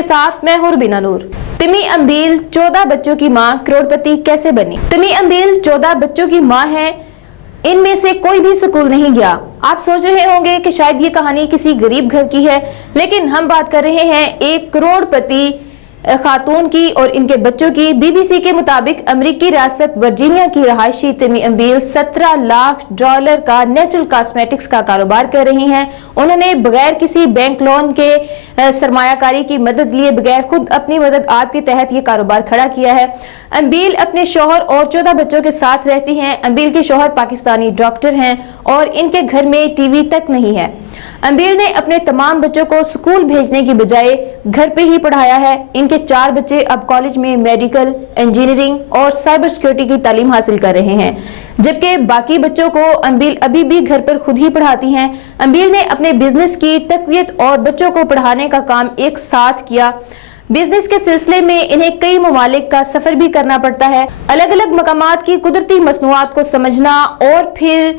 के साथ मैं हूं बिना नूर। तिमी अम्बील 14 बच्चों की मां करोड़पति कैसे बनी? तिमी अम्बील 14 बच्चों की मां है, इनमें से कोई भी स्कूल नहीं गया। आप सोच रहे होंगे कि शायद ये कहानी किसी गरीब घर की है, लेकिन हम बात कर रहे हैं एक करोड़पति खातून की और इनके बच्चों की। बीबीसी के मुताबिक अमेरिकी रियासत वर्जीनिया की रहायशी तिमी अम्बील $17 लाख का नेचुरल कॉस्मेटिक्स का कारोबार कर रही हैं। उन्होंने बगैर किसी बैंक लोन के सरमायाकारी की मदद लिए बगैर खुद अपनी मदद आप के तहत ये कारोबार खड़ा किया है। अम्बील अपने शौहर और 14 बच्चों के साथ रहती हैं। अम्बील के शौहर पाकिस्तानी डॉक्टर हैं और इनके घर में टीवी तक नहीं है। अम्बील ने अपने तमाम बच्चों को स्कूल भेजने की बजाय घर पे ही पढ़ाया है। इनके 4 बच्चे अब कॉलेज में मेडिकल, इंजीनियरिंग और साइबर सिक्योरिटी की तालीम हासिल कर रहे हैं, जबकि बाकी बच्चों को अम्बील अभी भी घर पर खुद ही पढ़ाती हैं। अम्बील ने अपने बिजनेस की तकवीत और बच्चों को पढ़ाने का काम एक साथ किया। बिजनेस के सिलसिले में इन्हें कई ममालिक का सफर भी करना पड़ता है। अलग अलग मकामात की कुदरती मसनूआत को समझना और फिर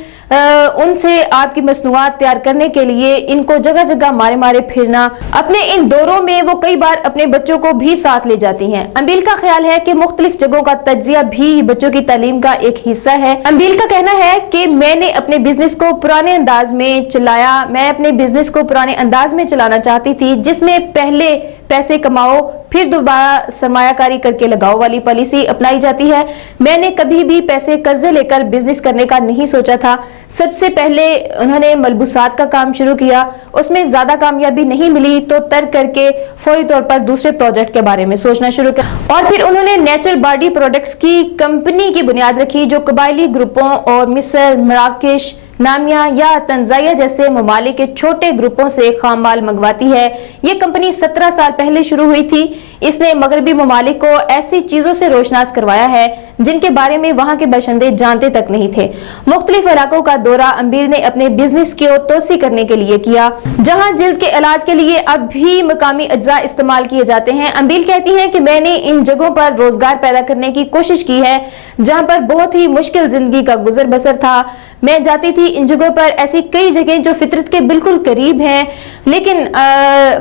उनसे आपकी मसनूआत तैयार करने के लिए इनको जगह जगह मारे मारे फिरना। अपने इन दौरों में वो कई बार अपने बच्चों को भी साथ ले जाती हैं। अम्बील का ख्याल है कि मुख्तलिफ जगहों का तज्जिया भी बच्चों की तालीम का एक हिस्सा है। अम्बील का कहना है कि मैंने अपने बिजनेस को पुराने अंदाज में चलाया। मैं अपने बिजनेस को पुराने अंदाज में चलाना चाहती थी, जिसमें पहले पैसे कमाओ फिर दोबारा सरमायाकारी करके लगाओ वाली पॉलिसी अपनाई जाती है। मैंने कभी भी पैसे कर्जे लेकर बिजनेस करने का नहीं सोचा था। सबसे पहले उन्होंने मलबूसात का काम शुरू किया, उसमें ज्यादा कामयाबी नहीं मिली तो तर्क करके फौरी तौर पर दूसरे प्रोजेक्ट के बारे में सोचना शुरू किया और फिर उन्होंने नेचुरल बॉडी प्रोडक्ट्स की कंपनी की बुनियाद रखी, जो कबायली ग्रुपों और मिस्र, मराकेश, नामिया या तंजानिया जैसे ममालिक के छोटे ग्रुपों से खाम माल मंगवाती है। ये कंपनी 17 साल पहले शुरू हुई थी। इसने मगरबी ममालिक को ऐसी चीजों से रोशनास करवाया है जिनके बारे में वहां के बशिंदे जानते तक नहीं थे। मुख्तलिफ इलाकों का दौरा अम्बील ने अपने बिजनेस को तोसी करने के लिए किया, जहां जिल्द के इलाज के लिए अब भी मकामी अज्जा इस्तेमाल किए जाते हैं। अम्बील कहती हैं कि मैंने इन जगहों पर रोजगार पैदा करने की कोशिश की है जहां पर बहुत ही मुश्किल जिंदगी का गुजर बसर था। मैं जाती थी इन जगहों पर, ऐसी कई जगह जो फितरत के बिल्कुल करीब हैं लेकिन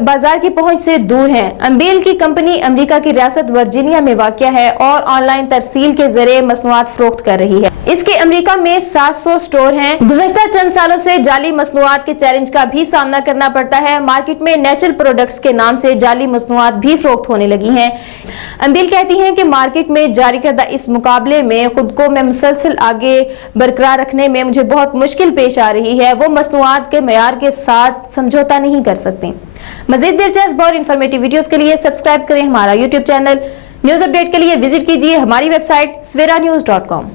बाजार की पहुंच से दूर हैं। अम्बील की कंपनी अमेरिका की रियासत वर्जीनिया में वाक़या है और ऑनलाइन तरसील के जरिए मसनूआत फरोख्त कर रही है। इसके अमेरिका में 700 स्टोर हैं। गुज़श्ता चंद सालों से जाली मसनूआत के चैलेंज का भी सामना करना पड़ता है। मार्केट में नेचुरल प्रोडक्ट्स के नाम से जाली मसनूआत भी फरोख्त होने लगी हैं। अम्बील कहती हैं कि मार्केट में जारी करदा इस मुकाबले में खुद को मैं मुसलसल आगे बरकरार रखने में मुझे बहुत मुश्किल पेश आ रही है। वो मसनूआत के मयार के साथ समझौता नहीं कर सकती। मजीद दिलचस्प और इंफॉर्मेटिव वीडियोस के लिए सब्सक्राइब करें हमारा यूट्यूब चैनल। न्यूज अपडेट के लिए विजिट कीजिए हमारी वेबसाइट sweranews.com।